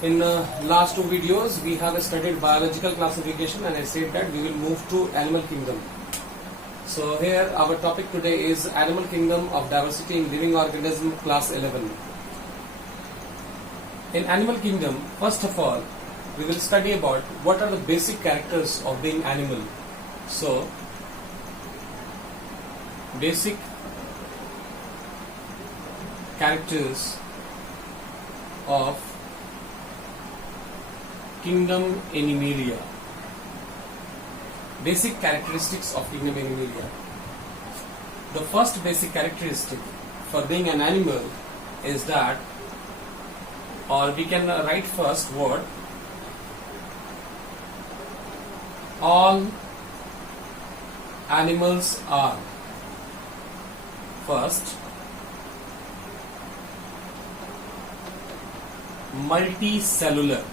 In last two videos, we have studied biological classification, and I said that we will move to animal kingdom. So here our topic today is animal kingdom of diversity in living organism, class 11. In animal kingdom, first of all, we will study about what are the basic characters of being animal. So, basic characters of kingdom Animalia. Basic characteristics of kingdom Animalia. The first basic characteristic for being an animal is that, or we can write first word, all animals are first multicellular.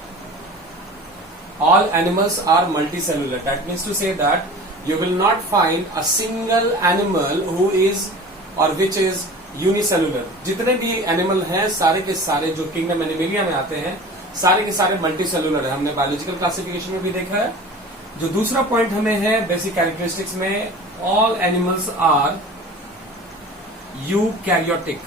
All animals are multicellular. That means to say that you will not find a single animal who is or which is unicellular. जितने भी एनिमल हैं सारे के सारे जो kingdom animalia में आते हैं सारे के सारे मल्टीसेलुलर है. हमने बायोलॉजिकल क्लासिफिकेशन में भी देखा है. जो दूसरा पॉइंट हमें है बेसिक कैरेक्टरिस्टिक्स में, ऑल एनिमल्स आर यूकैरियोटिक.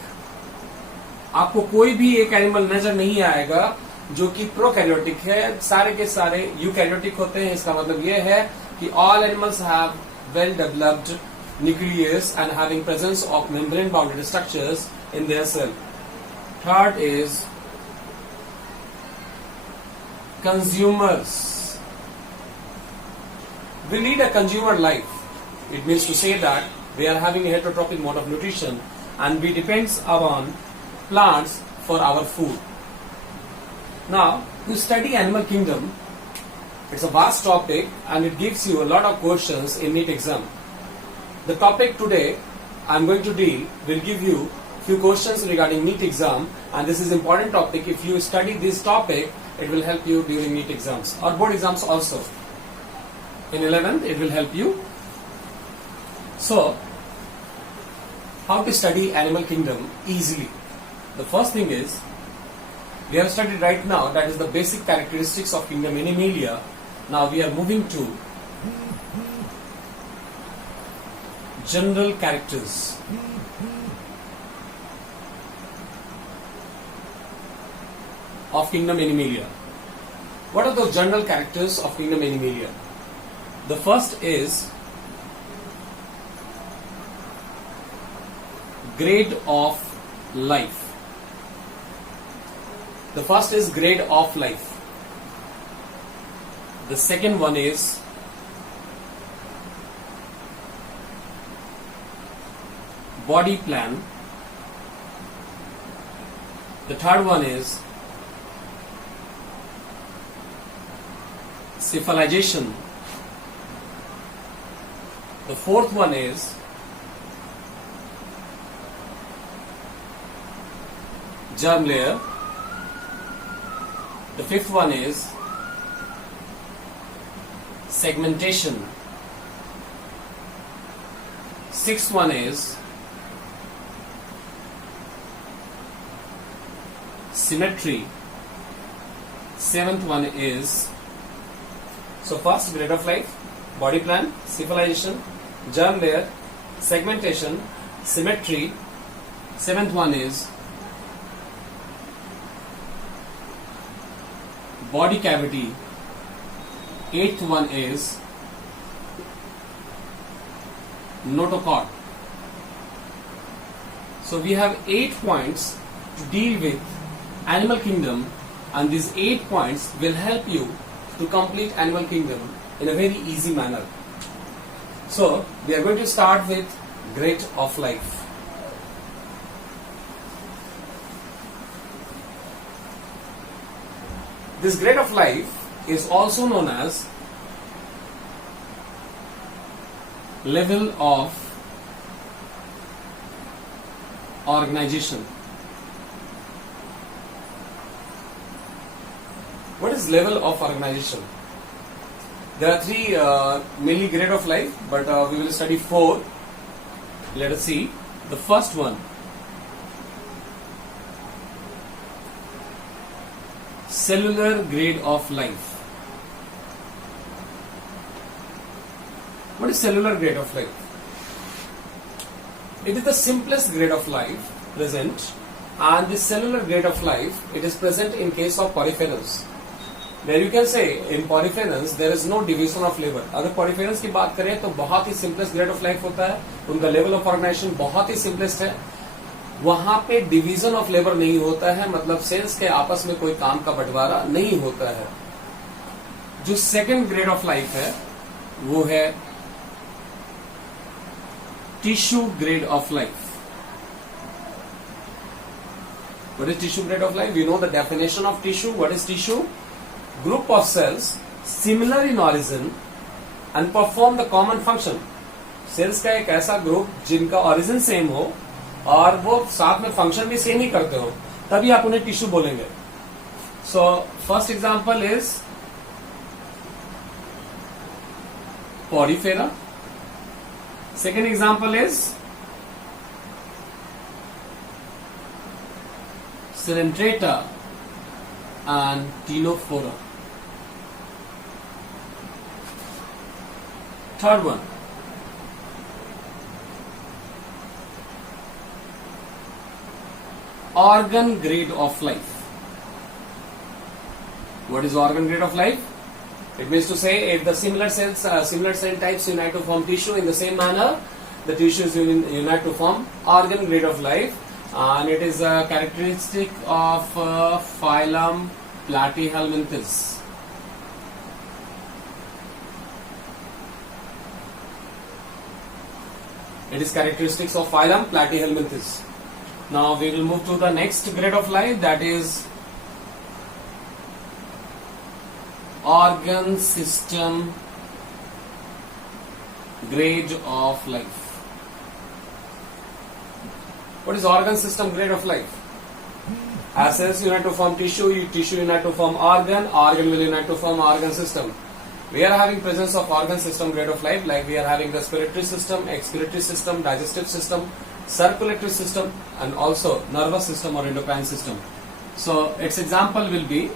आपको कोई भी एक एनिमल नजर नहीं आएगा जो कि प्रोकैरियोटिक है. सारे के सारे यूकैरियोटिक होते हैं. इसका मतलब यह है कि all animals have well developed nucleus and having presence of membrane bounded structures in their cell. Third is consumers. We lead a consumer life. It means to say that we are having a heterotrophic mode of nutrition and we depends upon plants for our food. Now, to study animal kingdom, it's a vast topic and it gives you a lot of questions in NEET exam. The topic today I'm going to deal will give you few questions regarding NEET exam, and this is important topic. If you study this topic, it will help you during NEET exams or board exams also. In 11th, it will help you. So, how to study animal kingdom easily? The first thing is, we have studied right now, that is the basic characteristics of kingdom Animalia. Now we are moving to general characters. Of kingdom Animalia. What are those general characters of kingdom Animalia? The first is grade of life. The first is grade of life. The second one is body plan. The third one is cephalization. The fourth one is germ layer. The fifth one is segmentation. Sixth one is symmetry. Seventh one is, so first grade of life, body plan, cephalization, germ layer, segmentation, symmetry. Seventh one is body cavity. Eighth one is notochord. So we have 8 points to deal with animal kingdom, and these 8 points will help you to complete animal kingdom in a very easy manner. So, we are going to start with grade of life. This grade of life is also known as level of organization. What is level of organization? There are three mainly grade of life, but we will study 4. Let us see. The first one, cellular grade of life. What is cellular grade of life? It is the simplest grade of life present, and this cellular grade of life, it is present in case of poriferans. Where you can say in poriferans there is no division of labor. अगर poriferans की बात करें तो बहुत ही simplest grade of life होता है, उनका level of organization बहुत ही simplest है. वहां पे डिवीजन ऑफ लेबर नहीं होता है, मतलब सेल्स के आपस में कोई काम का बंटवारा नहीं होता है. जो सेकेंड ग्रेड ऑफ लाइफ है वो है tissue grade of life. What is tissue grade of life? You know the definition of tissue. What is tissue? Group of cells similar in origin and perform the common function. Cells का एक ऐसा ग्रुप जिनका origin same हो और वो साथ में फंक्शन भी सेम ही करते हो, तभी आप उन्हें टिश्यू बोलेंगे. So first example is Porifera. Second example is Coelenterata and Ctenophora. Third one, organ grade of life. What is organ grade of life? It means to say if the similar cells, similar cell types unite to form tissue, in the same manner the tissues unite to form organ grade of life. And it is a characteristic of phylum Platyhelminthes. It is characteristics of phylum Platyhelminthes. Now we will move to the next grade of life, that is organ system grade of life. What is organ system grade of life? As cells unite to form tissue, tissue unite to form organ, organ will unite to form organ system. We are having presence of organ system grade of life, like we are having respiratory system, expiratory system, digestive system, circulatory system, and also nervous system or endocrine system. So its example will be,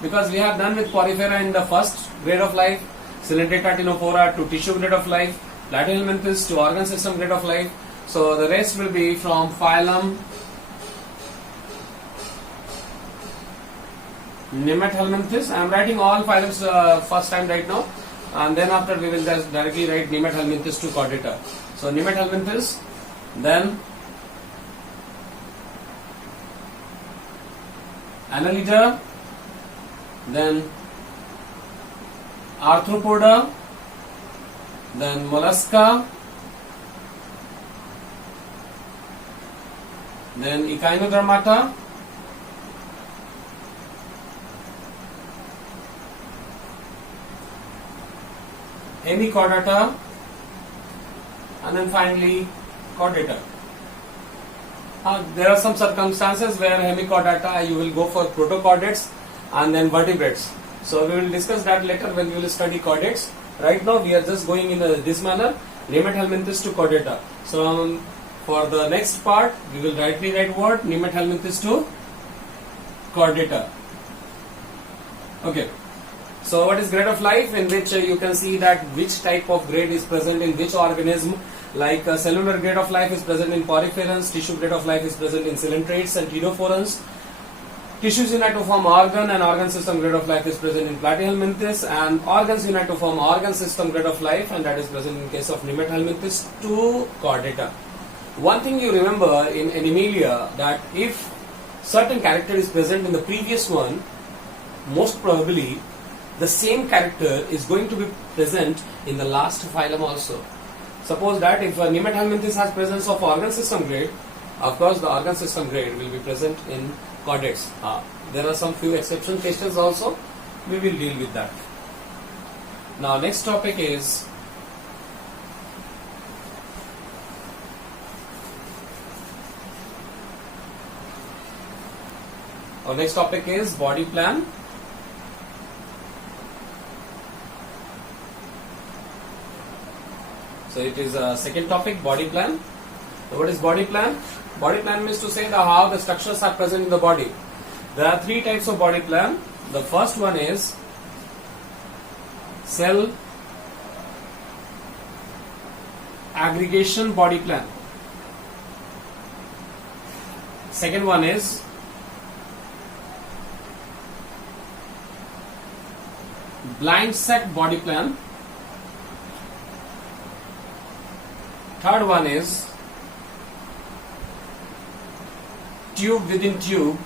because we have done with porifera in the first grade of life, Coelenterata, Ctenophora to tissue grade of life, Platyhelminthes to organ system grade of life. So the rest will be from phylum Nemathelminthes. I am writing all phylums first time right now, and then after we will just directly write Nemathelminthes to Chordata. So Nemathelminthes, then Annelida, then Arthropoda, then Mollusca, then Echinodermata, Hemichordata, and then finally Chordata. There are some circumstances where Hemichordata you will go for protochordates and then vertebrates. So we will discuss that later when we will study chordates. Right now we are just going in this manner, Nemathelminthes to Chordata. So for the next part, we will directly write word Nemathelminthes to Chordata. Okay. So what is grade of life, in which you can see that which type of grade is present in which organism. Like cellular grade of life is present in poriferans, tissue grade of life is present in coelentrates and ctenophorans. Tissues unite to form organ, and organ system grade of life is present in Platyhelminthes, and organs unite to form organ system grade of life, and that is present in case of Nemathelminthes to Chordata. One thing you remember in Animalia, that if certain character is present in the previous one, most probably the same character is going to be present in the last phylum also. Suppose that if Nemathelminthes has presence of organ system grade, of course the organ system grade will be present in chordates. There are some few exception cases also, we will deal with that. Now next topic is body plan. So it is a second topic, body plan. So what is body plan? Body plan means to say how the structures are present in the body. There are three types of body plan. The first one is cell aggregation body plan. Second one is blind sac body plan. Third one is tube within tube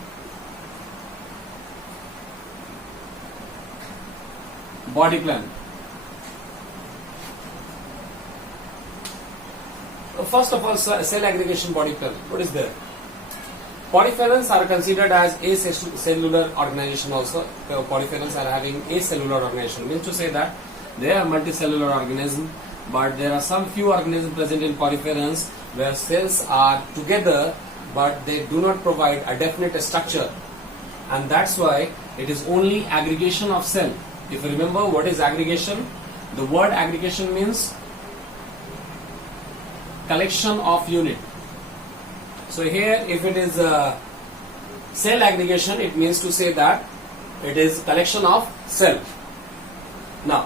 body plan. First of all, cell aggregation body plan. What is there? Polyphenols are considered as acellular organization also. Polyphenols are having acellular organization. Means to say that they are multicellular organism, but there are some few organisms present in polyphenols where cells are together, but they do not provide a definite structure, and that's why it is only aggregation of cell. If you remember what is aggregation, the word aggregation means collection of unit. So here, if it is cell aggregation, it means to say that it is collection of cell. Now,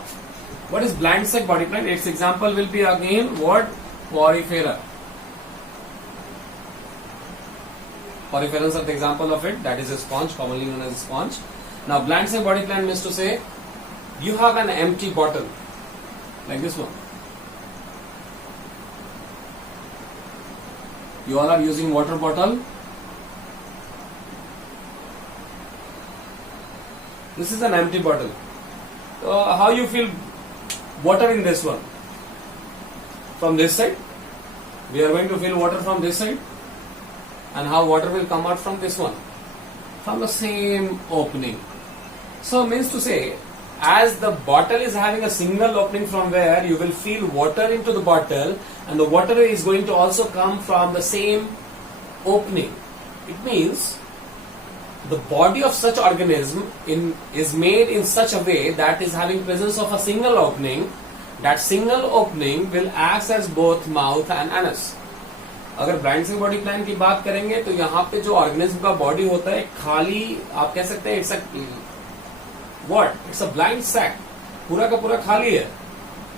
what is blind sac body plan? Its example will be again what? Porifera. Poriferans are the example of it. That is a sponge, commonly known as a sponge. Now, blind sac body plan means to say you have an empty bottle like this one. You all are using water bottle. This is an empty bottle. How you feel water in this one? From this side, we are going to feel water from this side. And how water will come out from this one? From the same opening. So means to say, as the bottle is having a single opening from where you will feel water into the bottle, and the water is going to also come from the same opening. It means the body of such organism is made in such a way that is having presence of a single opening. That single opening will act as both mouth and anus. अगर blind sac body plan की बात करेंगे तो यहाँ पे जो ऑर्गेनिज्म का बॉडी होता है खाली, आप कह सकते हैं इट्स अ ब्लाइंड सैक, पूरा का पूरा खाली है.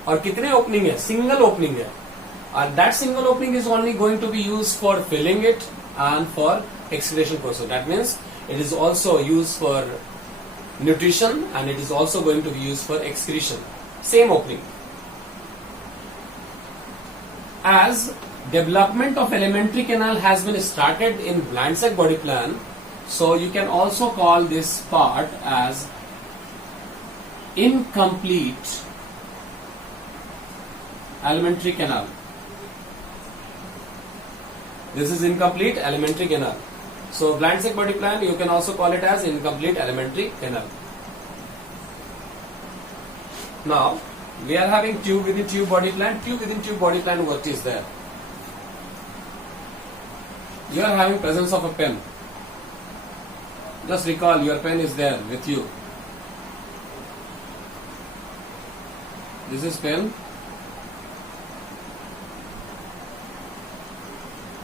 और कितने ओपनिंग है? सिंगल ओपनिंग है. और that single opening is only going to be use for filling it and for excretion process. That means it is also used for nutrition and it is also going to be used for excretion. Same opening. As development of alimentary canal has been started in blind sac body plan, so you can also call this part as incomplete alimentary canal. This is incomplete alimentary canal. So blind sac body plan, you can also call it as incomplete alimentary canal. Now we are having tube within tube body plan. Tube within tube body plan, what is there? You are having presence of a pen. Just recall your pen is there with you. This is pen.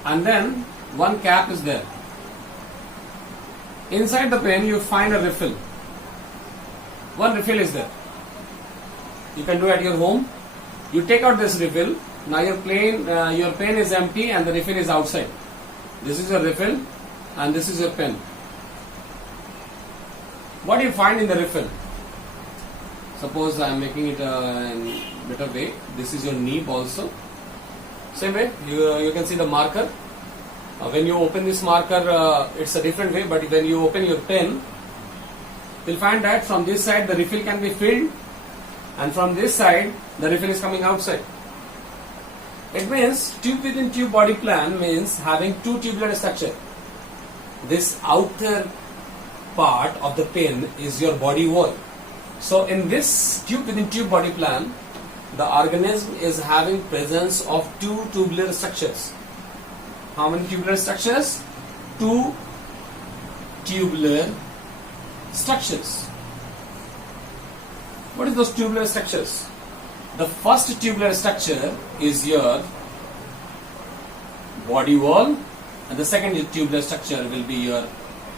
And then one cap is there. Inside the pen you find a refill. One refill is there. You can do at your home. You take out this refill. Now your pen is empty and the refill is outside. This is your refill and this is your pen. What do you find in the refill? Suppose I am making it in better way. This is your nib also. Same way, you can see the marker. When you open this marker, it's a different way, but when you open your pen, you'll find that from this side the refill can be filled, and from this side the refill is coming outside. It means tube within tube body plan means having two tubular structure. This outer part of the pen is your body wall. So in this tube within tube body plan, the organism is having presence of two tubular structures. How many tubular structures? Two tubular structures. What is those tubular structures? The first tubular structure is your body wall, and the second tubular structure will be your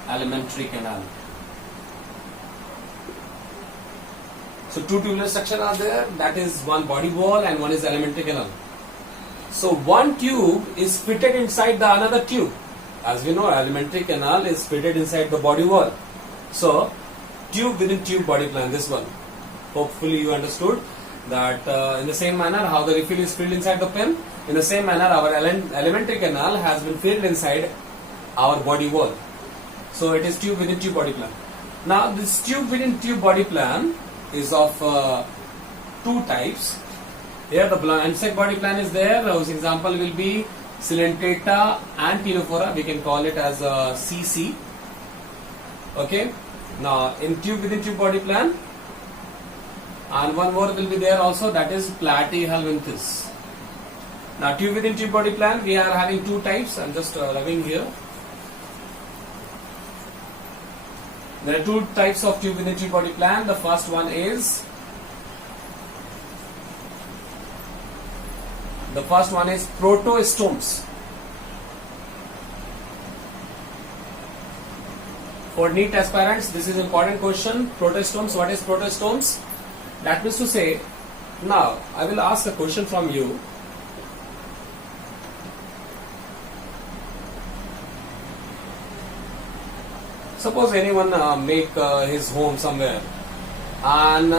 elementary canal. So two tubular structures are there, that is one body wall and one is elementary canal. So one tube is fitted inside the another tube. As we know, elementary canal is fitted inside the body wall. So tube within tube body plan, this one. Hopefully you understood that in the same manner how the refill is filled inside the pen, in the same manner our elementary canal has been filled inside our body wall. So it is tube within tube body plan. Now this tube within tube body plan is of two types. Here the insect body plan is there, whose example will be Coelentata and Ctenophora. We can call it as CC. Okay. Now in tube within tube body plan, and one more will be there also, that is Platyhelminthes. Now tube within tube body plan, we are having two types. I'm just rubbing here. There are two types of tube within tube body plan. The first one is protostomes. For NEET aspirants, this is important question. Protostomes. What is protostomes? That means to say, now I will ask a question from you. Suppose anyone make his home somewhere, and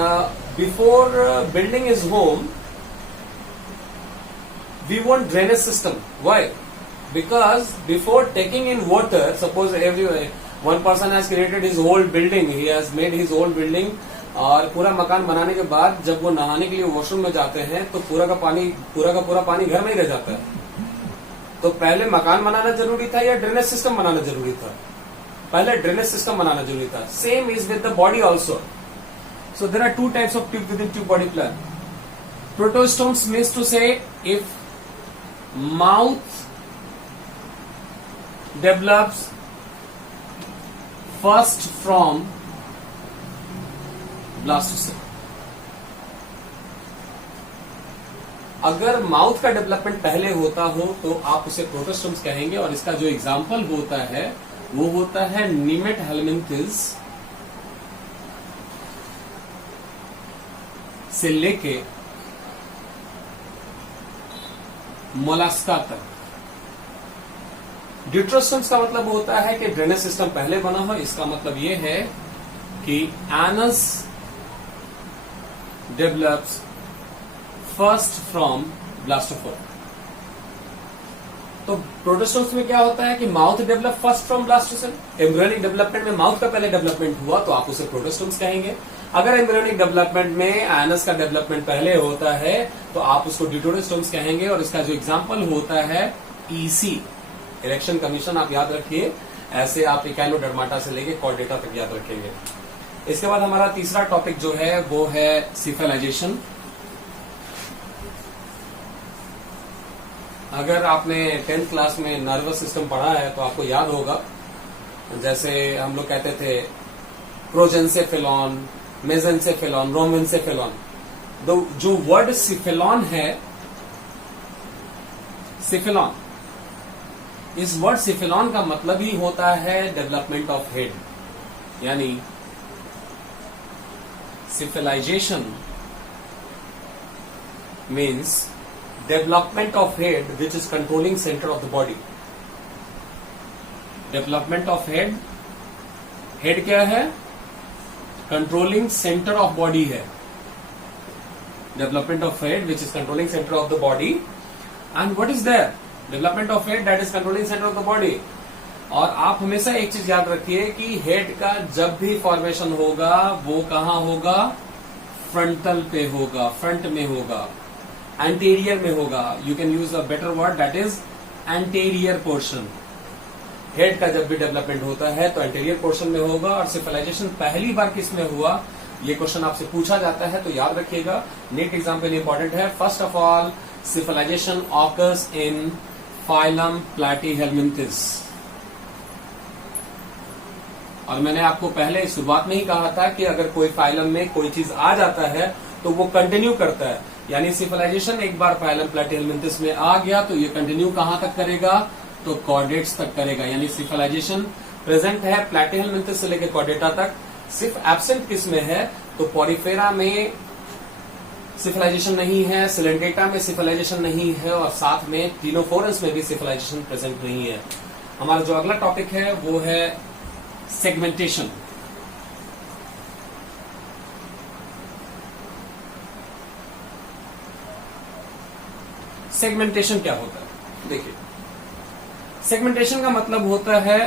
before building his home, we want drainage system. Why? Because before taking in water, suppose one person has created his whole building, he has made his whole building, और पूरा मकान बनाने के बाद जब वो नहाने के लिए वॉशरूम में जाते हैं तो पूरा का पूरा पानी घर में ही रह जाता है. तो पहले मकान बनाना जरूरी था या ड्रेनेज सिस्टम बनाना जरूरी था? पहले ड्रेनेज सिस्टम बनाना जरूरी था. Same is with the body also. So there are two types of tube within tube body plan. Protostomes means to say if mouth develops first from blastocells. अगर माउथ का डेवलपमेंट पहले होता हो तो आप उसे प्रोटोस्टोम्स कहेंगे, और इसका जो एग्जाम्पल होता है वो होता है नीमेट हेलमिंथिस से लेके मोलास्का तक. ड्यूट्रोस्टम्स का मतलब होता है कि ड्रेनेज सिस्टम पहले बना हो. इसका मतलब यह है कि anus develops first from blastopore. तो प्रोटोस्टोम्स में क्या होता है कि mouth develop first from blastocoel. Embryonic development में माउथ का पहले डेवलपमेंट हुआ तो आप उसे प्रोटोस्टोम्स कहेंगे. अगर एम्ब्रियोनिक डेवलपमेंट में एनस का डेवलपमेंट पहले होता है तो आप उसको ड्यूटेरोस्टोम्स कहेंगे. और इसका जो एग्जांपल होता है ईसी, इलेक्शन कमीशन, आप याद रखिए. ऐसे आप इकाइनोडर्माटा से लेके कॉर्डेटा तक याद रखेंगे. इसके बाद हमारा तीसरा टॉपिक जो है वो है सिफेलाइजेशन. अगर आपने 10th क्लास में नर्वस सिस्टम पढ़ा है तो आपको याद होगा, जैसे हम लोग कहते थे प्रोजेंसेफेलॉन, मेजेंसेफेलॉन, रोमेंसेफेलॉन. जो वर्ड सिफेलॉन है, सिफेलॉन, इस वर्ड सिफेलॉन का मतलब ही होता है डेवलपमेंट ऑफ हेड. यानी सिफेलाइजेशन means development of head which is controlling center of the body. Development of head, head क्या है? Controlling center of body है. Development of head which is controlling center of the body. And what is there? Development of head that is controlling center of the body. और आप हमेशा एक चीज याद रखिए कि हेड का जब भी फॉर्मेशन होगा वो कहां होगा? फ्रंटल पे होगा, फ्रंट में होगा, एंटीरियर में होगा. You can use a better word, that is anterior portion. Head का जब भी डेवलपमेंट होता है तो एंटीरियर पोर्शन में होगा. और सिफेलाइजेशन पहली बार किस में हुआ, ये क्वेश्चन आपसे पूछा जाता है तो याद रखिएगा. नीट एग्जाम के लिए इंपॉर्टेंट है. First of all cephalization occurs in phylum platyhelminthes. और मैंने आपको पहले शुरुआत में ही कहा था कि अगर कोई फाइलम में कोई चीज आ जाता है तो वो कंटिन्यू करता है. यानी सिफेलाइजेशन एक बार फाइलम प्लैटीहेलमिंथिस में आ गया तो ये कंटिन्यू कहां तक करेगा? तो कॉर्डेट्स तक करेगा. यानी सिफेलाइजेशन प्रेजेंट है प्लैटिहेलमिंथस से लेकर कॉर्डेटा तक। सिर्फ एब्सेंट किस में है, तो पॉरीफेरा में सिफिलाइजेशन नहीं है, सिलेंडेटा में सिफिलाइजेशन नहीं है, और साथ में टिनोफोरस में भी सिफिलाइजेशन प्रेजेंट नहीं है। हमारा जो अगला टॉपिक है वो है सेगमेंटेशन। सेगमेंटेशन क्या होता है? देखिए, सेगमेंटेशन का मतलब होता है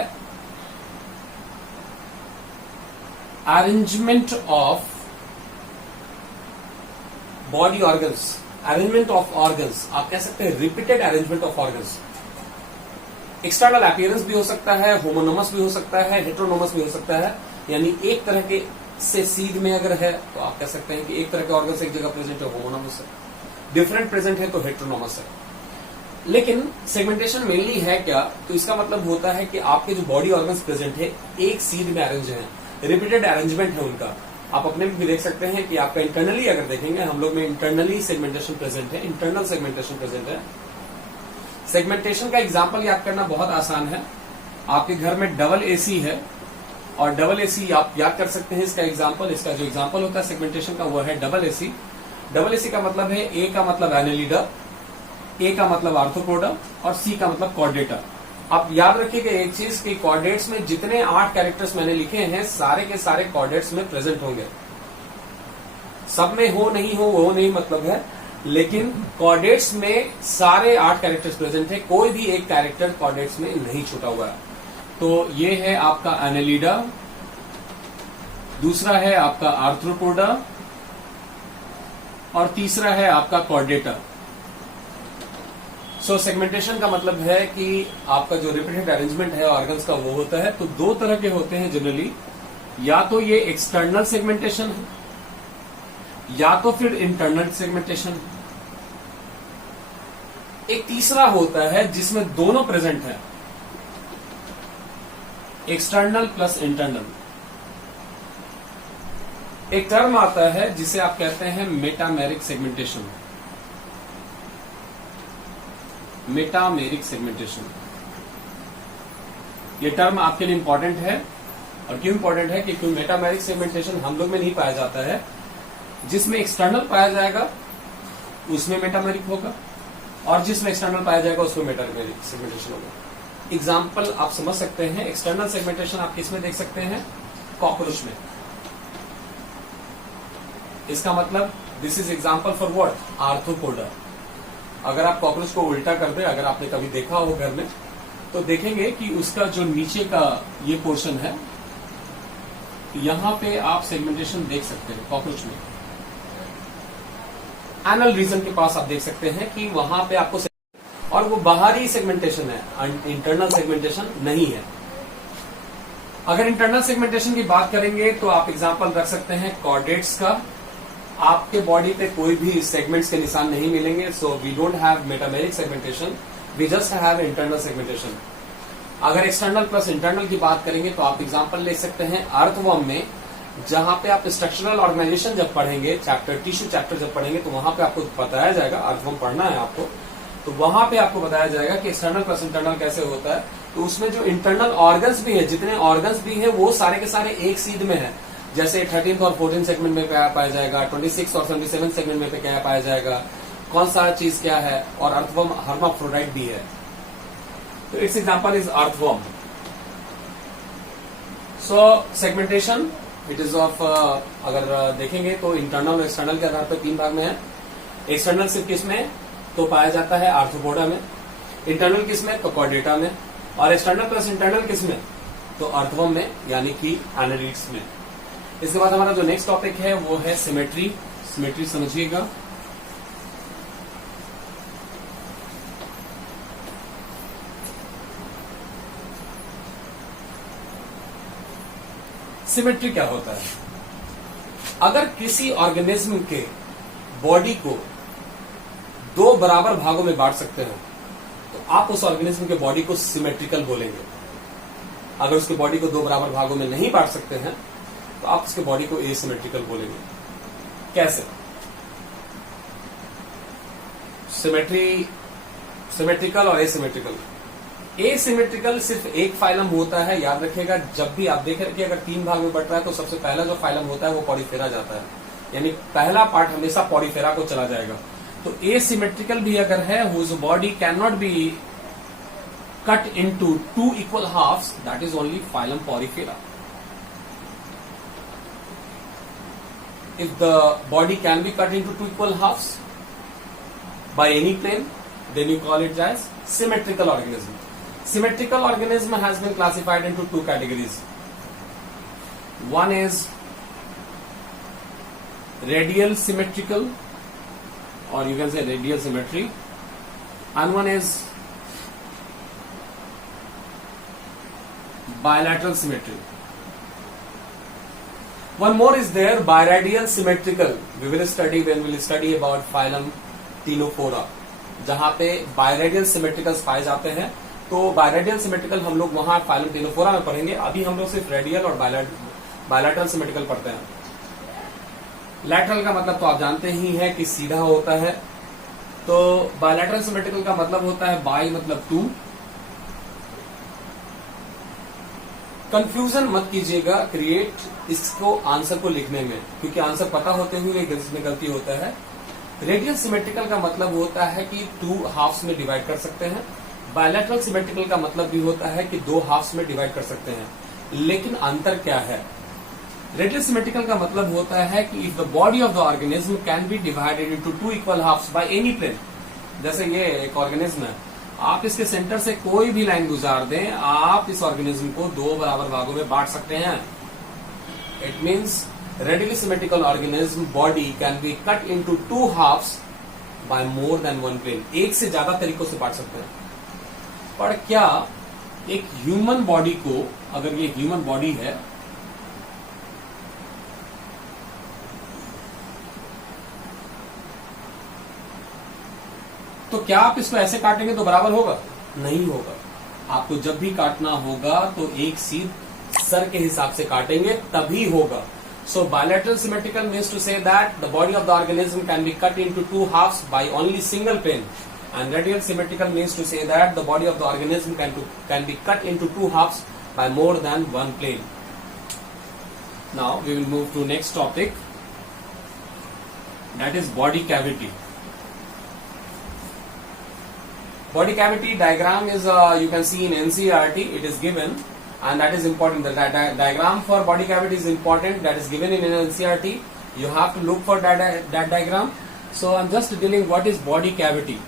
arrangement of body organs, arrangement of organs, आप कह सकते हैं repeated arrangement of organs. External appearance भी हो सकता है, होमोनोमस भी हो सकता है, हेट्रोनोमस भी हो सकता है। यानी एक तरह के से सीड में अगर है तो आप कह सकते हैं कि एक तरह के ऑर्गन्स एक जगह प्रेजेंट है, होमोनोमस है। डिफरेंट प्रेजेंट है तो हेट्रोनोमस है। लेकिन सेगमेंटेशन मेनली है क्या, तो इसका मतलब होता है कि आपके जो बॉडी ऑर्गन्स प्रेजेंट है एक सीड में अरेंज है, रिपीटेड अरेंजमेंट है उनका। आप अपने भी देख सकते हैं कि आपका इंटरनली अगर देखेंगे, हम लोग में इंटरनली सेगमेंटेशन प्रेजेंट है, इंटरनल सेगमेंटेशन प्रेजेंट है। सेगमेंटेशन का एग्जांपल याद करना बहुत आसान है। आपके घर में डबल एसी है और डबल एसी आप याद कर सकते हैं इसका एग्जांपल। इसका जो एग्जांपल होता है सेगमेंटेशन का वो है डबल एसी। डबल एसी का मतलब है ए का मतलब एनेलिडा, ए का मतलब आर्थ्रोपोडा और सी का मतलब कॉर्डेटा। आप याद रखिएगा एक चीज कि कॉर्डेट्स में जितने 8 कैरेक्टर्स मैंने लिखे हैं सारे के सारे कॉर्डेट्स में प्रेजेंट होंगे। सब में हो नहीं हो वो नहीं मतलब है, लेकिन कॉर्डेट्स में सारे 8 कैरेक्टर्स प्रेजेंट है, कोई भी एक कैरेक्टर कॉर्डेट्स में नहीं छूटा हुआ है। तो ये है आपका एनेलिडा, दूसरा है आपका आर्थ्रोपोडा और तीसरा है आपका कॉर्डेटा। सो सेगमेंटेशन का मतलब है कि आपका जो रिपीटेड अरेंजमेंट है ऑर्गन्स का वो होता है। तो 2 तरह के होते हैं जनरली, या तो ये एक्सटर्नल सेगमेंटेशन है या तो फिर इंटरनल सेगमेंटेशन है। एक तीसरा होता है जिसमें दोनों प्रेजेंट है, एक्सटर्नल प्लस इंटरनल। एक टर्म आता है जिसे आप कहते हैं मेटामेरिक सेगमेंटेशन, मेटामेरिक सेगमेंटेशन। ये टर्म आपके लिए इंपॉर्टेंट है। और क्यों इंपॉर्टेंट है? क्योंकि मेटामेरिक सेगमेंटेशन हम लोग में नहीं पाया जाता है। जिसमें एक्सटर्नल पाया जाएगा उसमें मेटामेरिक होगा और जिसमें एक्सटर्नल पाया जाएगा उसमें मेटामेरिक सेगमेंटेशन होगा। एग्जाम्पल आप समझ सकते हैं, एक्सटर्नल सेगमेंटेशन आप किसमें देख सकते हैं? कॉकरोच में। इसका मतलब this is example for what? Arthropoda. अगर आप कॉकरोच को उल्टा कर दे, अगर आपने कभी देखा हो घर में, तो देखेंगे कि उसका जो नीचे का ये पोर्शन है, यहां पे आप सेगमेंटेशन देख सकते हैं कॉकरोच में। एनल रीजन के पास आप देख सकते हैं कि वहां पे आपको, और वो बाहरी सेगमेंटेशन है, इंटरनल सेगमेंटेशन नहीं है। अगर इंटरनल सेगमेंटेशन की बात करेंगे तो आप एग्जांपल रख सकते हैं कॉर्डेट्स का। आपके बॉडी पे कोई भी सेगमेंट्स के निशान नहीं मिलेंगे, so we don't have metameric segmentation, we just have internal segmentation. अगर एक्सटर्नल प्लस इंटरनल की बात करेंगे तो आप एग्जांपल ले सकते हैं अर्थवर्म में, जहां पे आप स्ट्रक्चरल ऑर्गेनाइजेशन जब पढ़ेंगे, चैप्टर टिश्यू चैप्टर जब पढ़ेंगे तो वहां पे आपको बताया जाएगा, अर्थवर्म पढ़ना है आपको, तो वहां पे आपको बताया जाएगा कि एक्सटर्नल प्लस इंटरनल कैसे होता है। तो उसमें जो इंटरनल ऑर्गन्स भी है, जितने ऑर्गन्स भी है वो सारे के सारे एक सीध में है। जैसे 13th और 14th सेगमेंट में क्या पाया जाएगा, 26 और 77 सेगमेंट में क्या पाया जाएगा, कौन सा चीज क्या है, और अर्थवर्म हर्माफ्रोडाइट भी है। तो it's example is earthworm. So segmentation it is of, अगर देखेंगे तो इंटरनल और एक्सटर्नल के आधार पर 3 भाग में है। एक्सटर्नल सिर्फ किसमें तो पाया जाता है? आर्थ्रोपोडा में। इंटरनल किसमें? तो कॉर्डेटा में। और एक्सटर्नल प्लस इंटरनल किसमें? तो अर्थवर्म में, यानी कि एनालिड्स में। इसके बाद हमारा जो नेक्स्ट टॉपिक है वो है सिमेट्री। सिमेट्री समझिएगा। सिमेट्री क्या होता है? अगर किसी ऑर्गेनिज्म के बॉडी को 2 बराबर भागों में बांट सकते हो तो आप उस ऑर्गेनिज्म के बॉडी को सिमेट्रिकल बोलेंगे। अगर उसके बॉडी को 2 बराबर भागों में नहीं बांट सकते हैं तो आप उसके बॉडी को एसिमेट्रिकल बोलेंगे। कैसे? सिमेट्री, सिमेट्रिकल और एसिमेट्रिकल। एसिमेट्रिकल सिर्फ एक फाइलम होता है, याद रखिएगा। जब भी आप देखें कि अगर 3 भाग में बट रहा है तो सबसे पहला जो फाइलम होता है वो पॉलीफेरा जाता है, यानी पहला पार्ट हमेशा पॉलीफेरा को चला जाएगा। तो एसिमेट्रिकल भी अगर है, whose body can not be cut into 2 equal halves, that is only phylum porifera. If the body can be cut into 2 equal halves by any plane, then you call it as symmetrical organism. Symmetrical organism has been classified into 2 categories. One is radial symmetrical, or you can say radial symmetry, and one is bilateral symmetry. One more is there, biradial symmetrical. We will study when we will study about phylum Ctenophora, जहां पे biradial symmetricals पाए जाते हैं। तो biradial symmetrical हम लोग वहां phylum Ctenophora में पढ़ेंगे। अभी हम लोग सिर्फ radial और bilateral symmetrical पढ़ते हैं। lateral का मतलब तो आप जानते ही हैं कि सीधा होता है। तो bilateral symmetrical का मतलब होता है bi मतलब 2। कंफ्यूजन मत कीजिएगा क्रिएट इसको आंसर को लिखने में, क्योंकि आंसर पता होते हुए इसमें गलती होता है। रेडियल सिमेट्रिकल का मतलब होता है कि 2 हाफ्स में डिवाइड कर सकते हैं। बायलैटरल सिमेट्रिकल का मतलब भी होता है कि 2 हाफ्स में डिवाइड कर सकते हैं। लेकिन अंतर क्या है? रेडियल सिमेट्रिकल का मतलब होता है कि if the body of the organism can be divided into 2 equal halves by any plane. जैसे ये एक ऑर्गेनिज्म है, आप इसके सेंटर से कोई भी लाइन गुजार दें, आप इस ऑर्गेनिज्म को 2 बराबर भागों में बांट सकते हैं। It means radially symmetrical organism body can be cut into 2 halves by more than 1 plane. एक से ज्यादा तरीकों से बांट सकते हैं। पर क्या एक ह्यूमन बॉडी को, अगर ये ह्यूमन बॉडी है, तो क्या आप इसको ऐसे काटेंगे तो बराबर होगा? नहीं होगा। आपको जब भी काटना होगा तो एक सीध सर के हिसाब से काटेंगे, तभी होगा। So bilateral symmetrical means to say that the body of the organism can be cut into 2 halves by only single plane, and radial symmetrical means to say that the body of the organism can be cut into 2 halves by more than 1 plane. Now we will move to next topic, that is body cavity. Body cavity diagram is you can see in NCERT. It is given, and that is important. The diagram for body cavity is important. That is given in NCERT. You have to look for that diagram. So I'm just telling what is body cavity.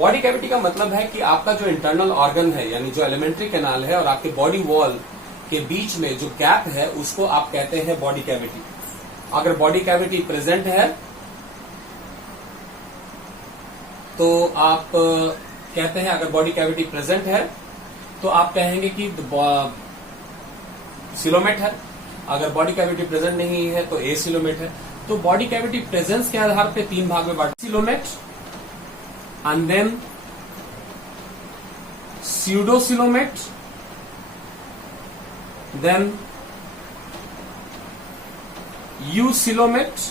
Body cavity का मतलब है कि आपका जो internal organ है, यानी जो alimentary canal है और आपके बॉडी वॉल के बीच में जो गैप है, उसको आप कहते हैं बॉडी कैविटी. अगर बॉडी कैविटी प्रेजेंट है तो आप कहते हैं, अगर बॉडी कैविटी प्रेजेंट है तो आप कहेंगे कि सिलोमेट है. अगर बॉडी कैविटी प्रेजेंट नहीं है तो एसिलोमेट है. तो बॉडी कैविटी प्रेजेंस के आधार पे 3 भाग में बांट, coelomate and then pseudocoelomate, then eucoelomate.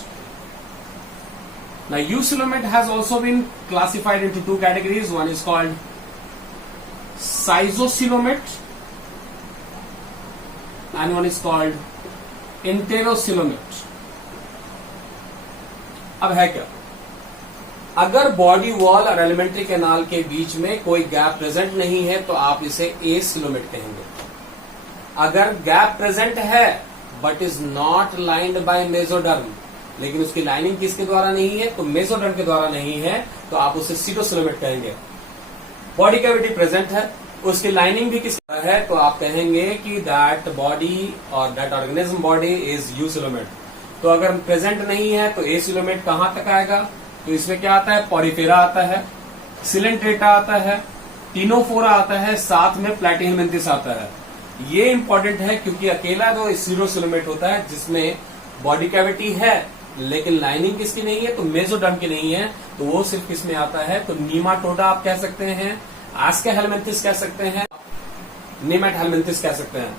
Now eucoelomate has also been classified into 2 categories. One is called schizocoelomate and one is called enterocoelomate. अब है क्या, अगर बॉडी वॉल और एलिमेंट्री कैनाल के बीच में कोई गैप प्रेजेंट नहीं है तो आप इसे एसिलोमेट कहेंगे. अगर गैप प्रेजेंट है but is not lined by mesoderm, लेकिन उसकी लाइनिंग किसके द्वारा नहीं है, तो मेसोडर्म के द्वारा नहीं है, तो आप उसे सीटोसिलोमेट कहेंगे. बॉडी कैविटी प्रेजेंट है, उसकी लाइनिंग भी किस है, तो आप कहेंगे कि दैट बॉडी और that organism body is eucoelomate. तो अगर प्रेजेंट नहीं है तो एसिलोमेट कहां तक आएगा, तो इसमें क्या आता है, पॉरीफेरा आता है, सिलेंट्रेटा आता है, टीनोफोरा आता है, साथ में प्लैटिहेलमिंथिस आता है. ये इंपॉर्टेंट है क्योंकि अकेला जो सीरोसिलोमेट होता है जिसमें बॉडी कैविटी है लेकिन लाइनिंग किसकी नहीं है, तो मेसोडर्म की नहीं है, तो वो सिर्फ किसमें आता है, तो नीमाटोडा आप कह सकते हैं, आस्केहेलमिंथिस कह सकते हैं, नेमेटहेलमिंथिस कह सकते हैं.